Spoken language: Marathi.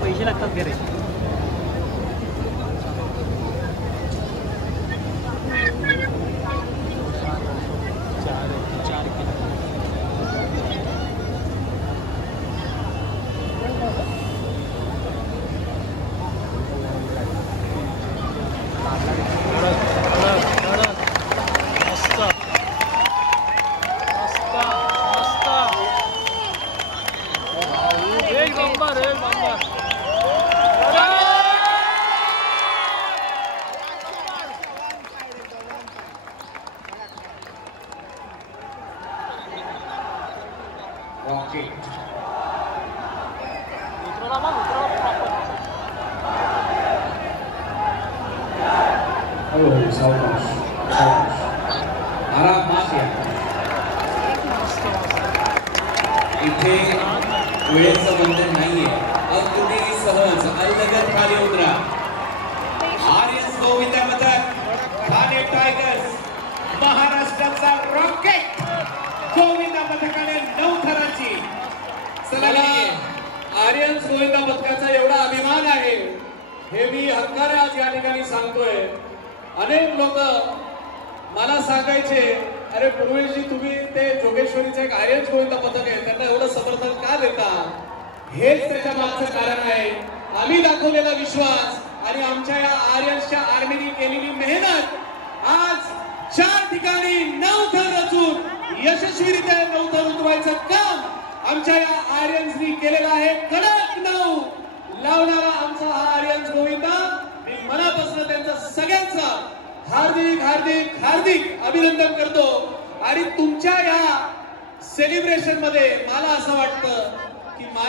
पैसे लागतात घरी इथे वेळेचं बंधन नाहीये, अगदी सहज अलगद खाली उतरा. आर्यन्स गोविंदा पथक, ठाणे टायगर्स, महाराष्ट्राचा रॉकेट गोविंदा पथकाने 9 थराची सलामी. आर्यन्स गोविंदा पथकाचा एवढा अभिमान आहे हे मी हक्काने आज या ठिकाणी सांगतोय. अनेक लोक मला सांगायचे, अरे पूर्वेशजी तुम्ही ते जोगेश्वरीचं एक आर्यन्स गोविंदा पथक आहे त्यांना एवढं समर्थन का देता. हेच त्याच्या मागचं कारण आहे. आम्ही दाखवलेला विश्वास आणि आमच्या या आर्यन्सच्या आर्मीने केलेली मेहनत. आज 4 ठिकाणी 9 थर रचून यशस्वीरित्या 9 थर उतरवायचं काम आमच्या या आर्यन्सनी केलेलं आहे. कडक 9 लावणारा आमचा हा आर्यन्स गोविंदा. मी मनापासून त्यांचा सगळ्यांचा हार्दिक हार्दिक हार्दिक अभिनंदन करतो. आणि तुमच्या या सेलिब्रेशन मध्ये मला असं वाटतं की मला